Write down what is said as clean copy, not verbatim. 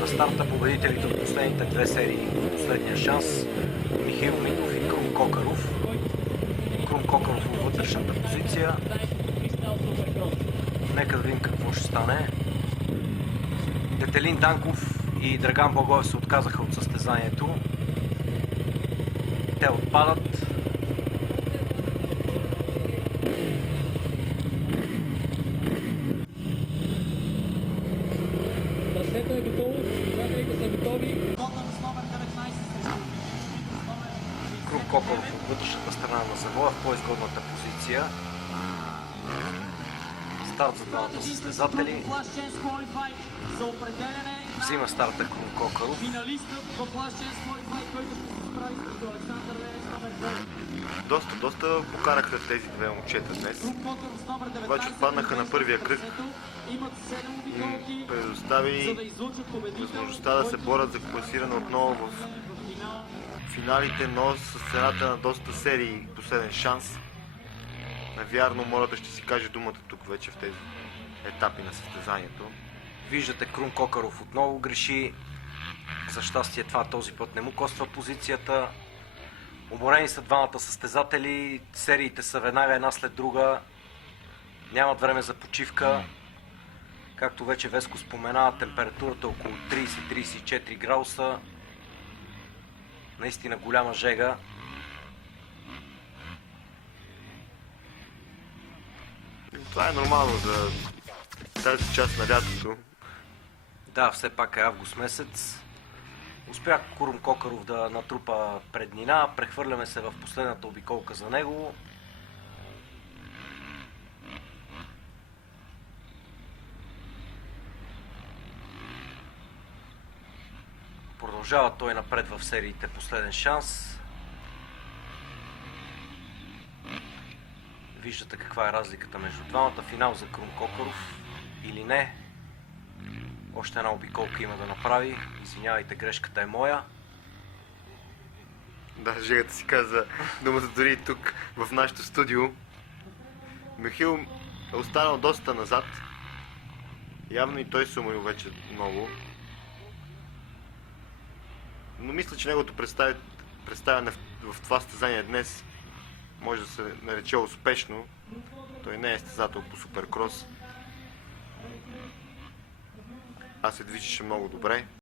на старта победителите от последните две серии, последния шанс, Михаил Миков и Крум Кокаров. Крум Кокаров във вътрешната позиция. Нека да видим какво ще стане. Детелин Данков и Драган Благоев се отказаха от състезанието. Те отпадат. Трасето е готово, двамата са готови. Крум Кокаров от вътрешната страна на завоя в по-изгодната позиция. Старт за двамата състезатели. Взима старта Крум Кокаров. Доста покараха тези две момчета днес. Обаче отпаднаха на първия кръг. Им предостави възможността да се борят за класиране отново в финалите, но с цената на доста серии последен шанс. Навярно Молята ще си каже думата тук вече в тези етапи на състезанието. Виждате, Крум Кокаров отново греши. За щастие това този път не му коства позицията. Уморени са двамата състезатели. Сериите са веднага една след друга. Нямат време за почивка. Както вече Веско спомена, температурата е около 30-34 градуса. Наистина голяма жега. Това е нормално за тази част на лятото. Да, все пак е август месец. Успя Крум Кокаров да натрупа преднина. Прехвърляме се в последната обиколка за него. Продължава той напред в сериите последен шанс. Виждате каква е разликата между двамата. Финал за Крум Кокаров или не. Още една обиколка има да направи. Извинявайте, грешката е моя. Да, жегата си каза думата дори и тук в нашото студио. Михаил е останал доста назад. Явно и той се уморил вече много. Но мисля, че неговото представяне в това състезание днес може да се нарече успешно. Той не е състезател по суперкрос. Аз се движеше много добре.